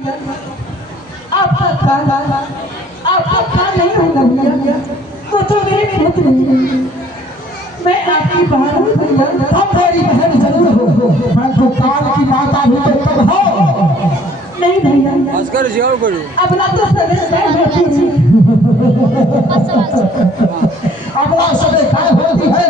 आपका काम नहीं होगा भैया, वो तो मेरे पुत्र हैं। मैं आपकी बहन हूँ भैया। अब मेरी बहन जरूर हो, मैं तो काल की माता हूँ तो तब हो। नहीं भैया, अस्कर जोर करो। अपना तो समय तय होती है। अपना समय तय होती है,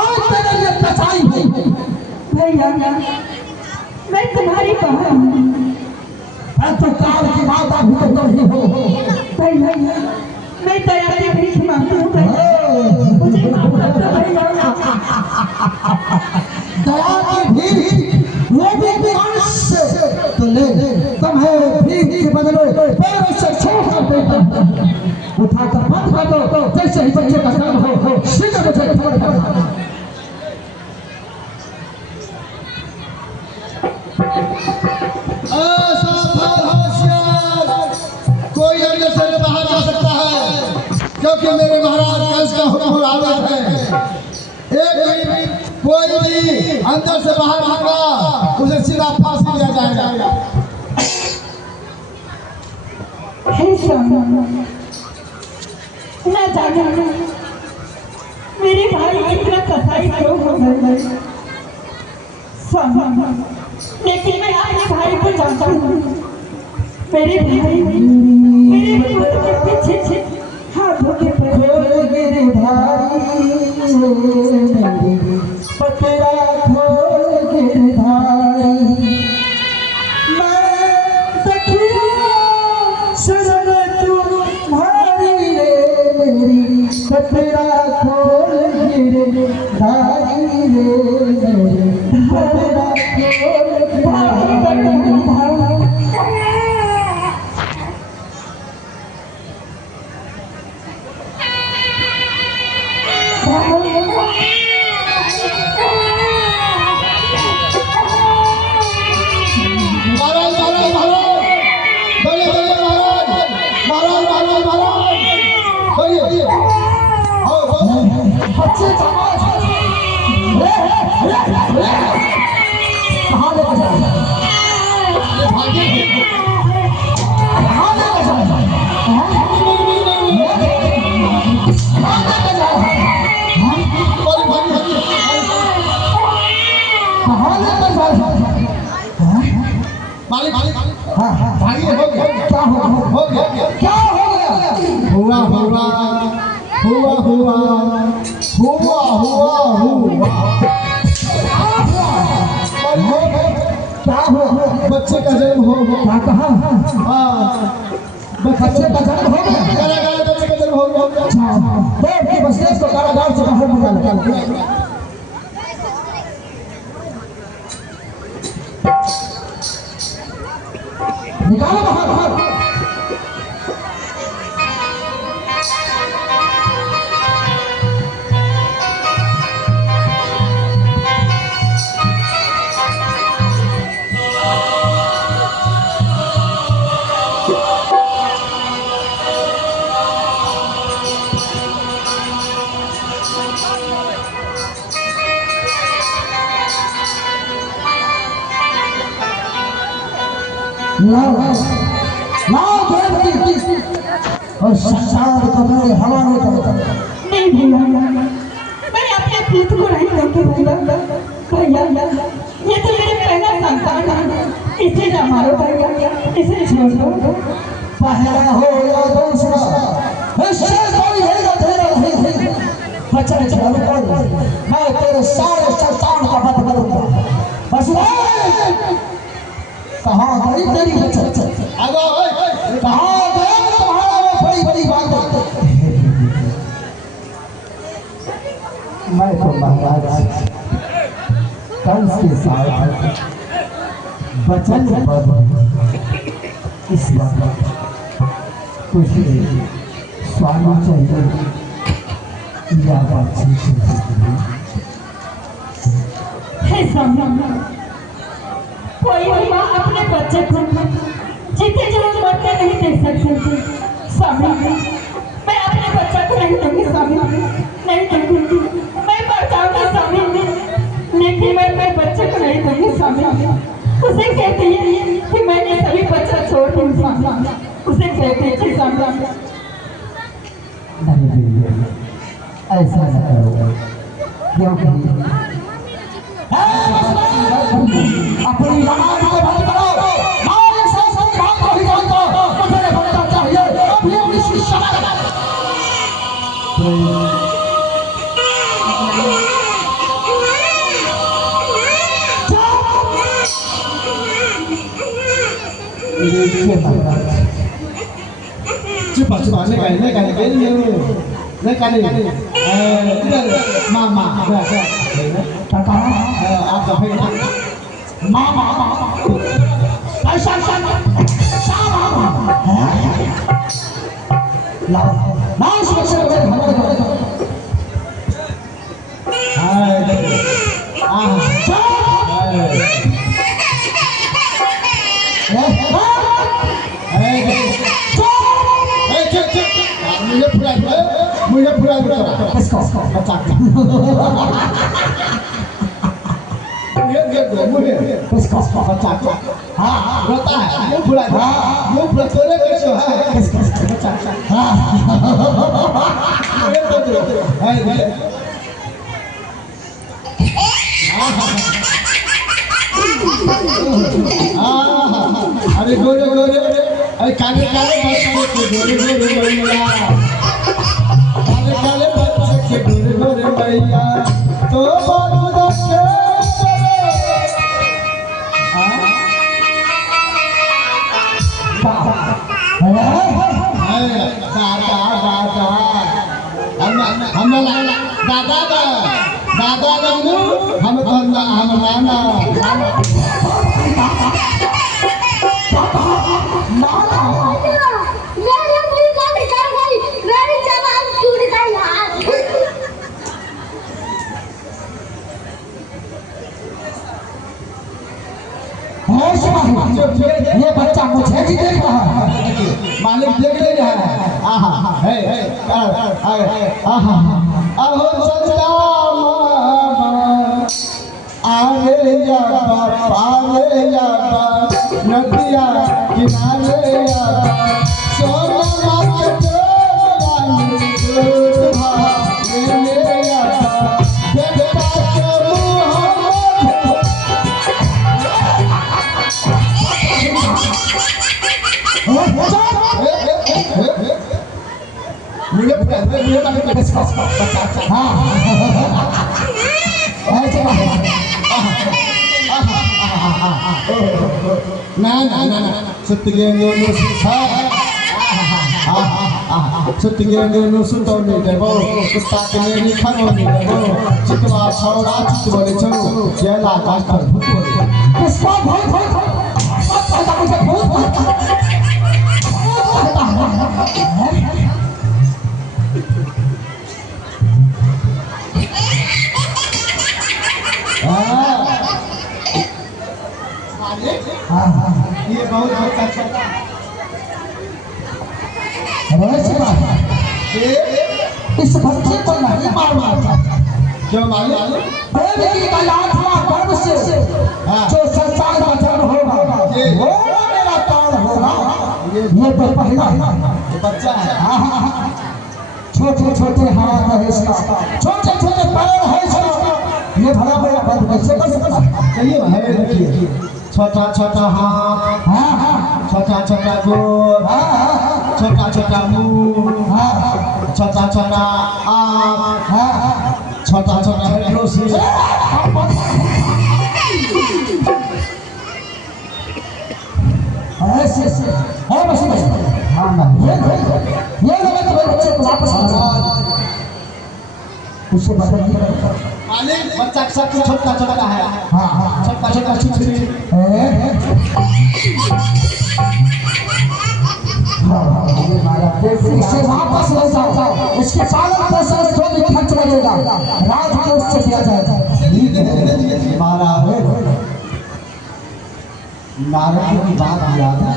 आज तेरे लिए कसाई हुई। भैया, मैं तुम्हारी बहन हूँ। मैं तो काल की माता हूँ तो तब ही हो। भैया, मैं दया की भीख मांगती हूँ भैया, मुझे माफ कर दो भैया। दया की भीख वो भी अंश से तो ले, तुम्हें भीख के बदले पैरों से छोड़कर देता हूं। उठाकर बंद कर दो, जैसे ही बच्चे का जन्म हो शीघ्र मुझे खबर करना। कोई अंदर से बाहर जा सकता है, क्योंकि मेरे महाराज कंस का हुक्म आदेश है। एक कोई भी अंदर से बाहर निकला उसे सीधा फांसी दिया जाएगा। हे स्वामी, न जाने मेरे भाई इतना कसाई क्यों हो गए स्वामी, लेकिन मैं अपने भाई को जानता हूँ। मेरे भाई मेरे पुत्र के पीछे हाथों के खोल गिर धारी पकड़ा, खोल गिर धारी मैं सखिया शरण तुम्हारी रे मेरी, पकड़ा खोल गिर धारी रे मेरी, पकड़ा खोल गिर धारी। मालिक भाई हो गया, क्या हो गया, क्या हो गया? हुआ हुआ हुआ हुआ हुआ हुआ हुआ क्या हुआ? बच्चे का जन्म हो गया। क्या कहा? बच्चे का जन्म हो गया, कारागार बच्चे का जन्म हो गया। बस तो कारागार से बाहर निकाल। निकालो बाहर। और संसार को मेरे हवाले कर। नहीं भैया, मैं अपने पुत्र को नहीं देखती भैया। ये तो मेरे पहला संतान है, इसे न मारो भैया, इसे छोड़ दो। पहला हो या दूसरा, इससे कोई भेद तेरा नहीं। बचन छोड़ कर मैं तेरे सारे संतान का वध करूंगा। बस कहाँ गई तेरी बचन? कहाँ गया तुम्हारा वो बड़ी बड़ी बात? मैं तो महाराज कंस के साथ बचन पर इस बात कुछ स्वामी चाहिए या बातचीत चाहिए। हे स्वामी, कोई माँ अपने बच्चे को जीते जी मरते नहीं देख सकती। स्वामी, मैं अपने बच्चे को नहीं दूंगी स्वामी, नहीं दूंगी। मैं मर जाऊंगी स्वामी, लेकिन मैं अपने बच्चे को नहीं दूंगी स्वामी। उसे कहती है कि मैंने सभी बच्चा छोड़ उसे कहते थे समझा। नहीं बेटी, ऐसा न करो, क्योंकि अपनी लाड को बंद करो। मां से बात नहीं जानता, मुझे बनना चाहिए अभी अपनी शिक्षा। Cepat mama मुझे पूरा किसको बच्चा मुझे किसको बच्चा हाँ रोता है मुंह फुला तोड़े कैसे है बच्चा अरे गोरे गोरे अरे काले काले बच्चे गोरे गोरे भैया काले काले बच्चे गोरे गोरे भैया तो बाबू दादा हम नाना ये बच्चा मुझे भी देख रहा है, मालिक देख ले रहा है। आहा है आहा अहो सदा आवे या पावे या नदिया किनारे या सोना के ले या देखता के मुझे ना सत्यगेंगे सुतौनी देबो पुस्तक मेरी खनौनी देबो चितवा छौड़ा चितवले छौ जेला कास्टर भूत किसको भूत मुझे भूत ये बहुत अच्छा इस बच्चे को नहीं मारना चाहता। क्यों मालूम देवी का लाखवां गर्भ से जो संसार का जन्म होगा वो मेरा प्राण होगा। ये तो पहला बच्चा है। छोटे छोटे हाथ है इसका, छोटे छोटे पैर है इसका, ये भला बड़ा बंद कैसे कर सकता है? चलिए है देखिए छोटा छोटा हाथ छोटा छोटा गोर छोटा छोटा मुंह छोटा छोटा आँख छोटा छोटा रोसी ऐसे है बस ये गलत बच्चे को वापस उससे बदल मालिक बच्चा सब छोटा छोटा है। छोटा छोटा छिछरी इसे वापस ले जाओ, इसके पालन पोषण जो भी खर्च लगेगा रात को उससे दिया जाएगा। नारद की बात याद है।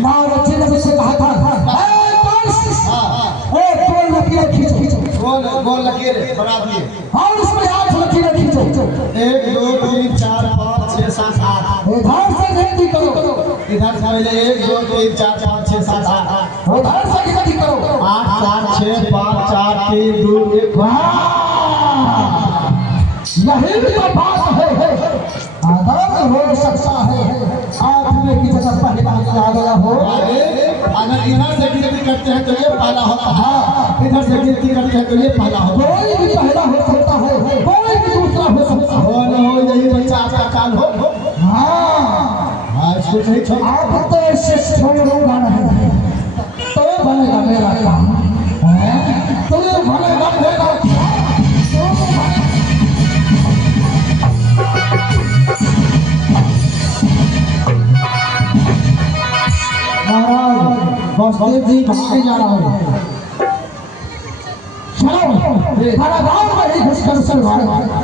नारद जी ने मुझसे कहा था गोल लकीरें खींचो, गोल लकीरें बना दिए और उसमें 8 लकीरें खींचो। 1 2 3 4 5 6 7 8 इधर से गिनती करो। इधर से पहले 1 2 3 4 5 6 7 8 उधर से गिनती करो। 8 7 6 5 4 3 2 1 वाह! यही भी तो बात है। आदर हो सकता है आदमी की जगह पहला आ गया हो। अरे अगर इधर से गिनती करते हैं तो ये पहला होता है, इधर से गिनती करते हैं तो ये पहला होता है। कोई भी पहला हो सकता है, कोई भी दूसरा हो सकता है। हो न हो यही बच्चा आपका काल हो। हाँ, आज कुछ नहीं छोड़। आप तो ऐसे छोड़ूंगा नहीं तो बनेगा मेरा काम। तो बनेगा मेरा काम। महाराज जी भागे जा रहा है। चलो हमारा गांव में ही घुसकर सलवार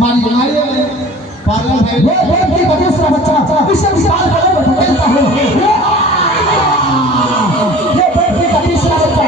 मारिए पागल है। ये व्यक्ति का दूसरा बच्चा इसे विशाल करे खेलता है। ये व्यक्ति का तीसरा बच्चा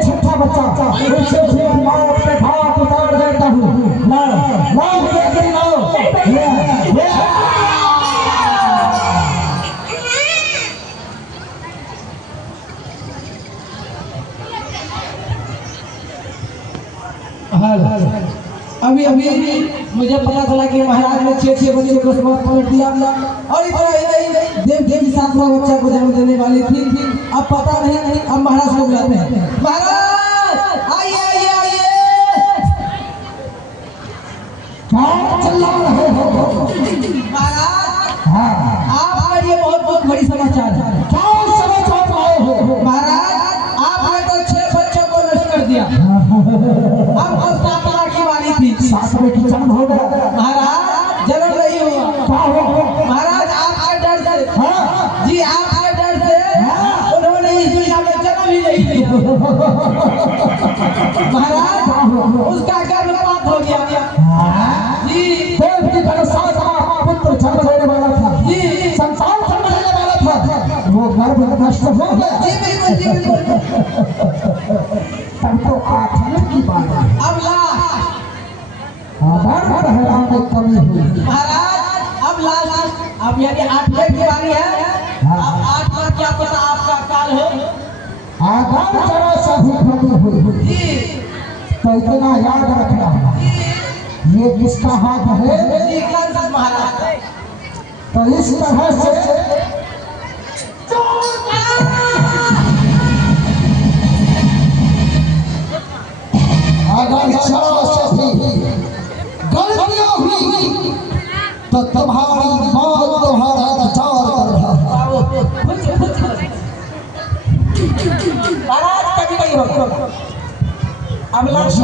छठा बच्चा उससे मार पे घाट उतार देता हूँ। अभी अभी मुझे पता चला कि महाराज ने 6 बच्चे को समाप्त कर दिया और इतना ही नहीं देव देवी 7वां बच्चा को जन्म देने वाली थी। अब पता नहीं अब महाराज को बुलाते हैं। महाराज आइए आइए आइए। क्या चल रहा है महाराज? हाँ, आपका ये बहुत बहुत बड़ी समाचार है। क्या समाचार आए हो महाराज? आपने तो 6 बच्चों को नष्ट कर दिया। अब 7वां की बारी थी। 7वें की जन्म हो गया महाराज? जन्म नहीं हुआ। क्या हुआ महाराज? आपके डर से। हाँ जी, आपके डर से उन्होंने इस दुनिया में जन्म ही नहीं दिया। महाराज उसका गर्भपात हो गया जी। देव की तरह 7वां पुत्र जन्म लेने वाला था जी, संसार जन्म लेने वाला था, वो गर्भ नष्ट हो गया जी। बिल्कुल जी बिल्कुल। तब तो 8वें की बात है। अब आधार में कमी हुई महाराज। अब लास्ट अब यानी 8वें की बारी है। अब 8वां क्या पता आपका काल हो। आधार जरा सा भी कमी हुई जी, तो इतना याद रखना ये किसका हाथ है जी? महाराज। तो इस तरह से अगर गलतियां हुई तो तुम्हारी मौत तुम्हारा इंतजार कर रहा है। महाराज कभी नहीं हो। अब लास्ट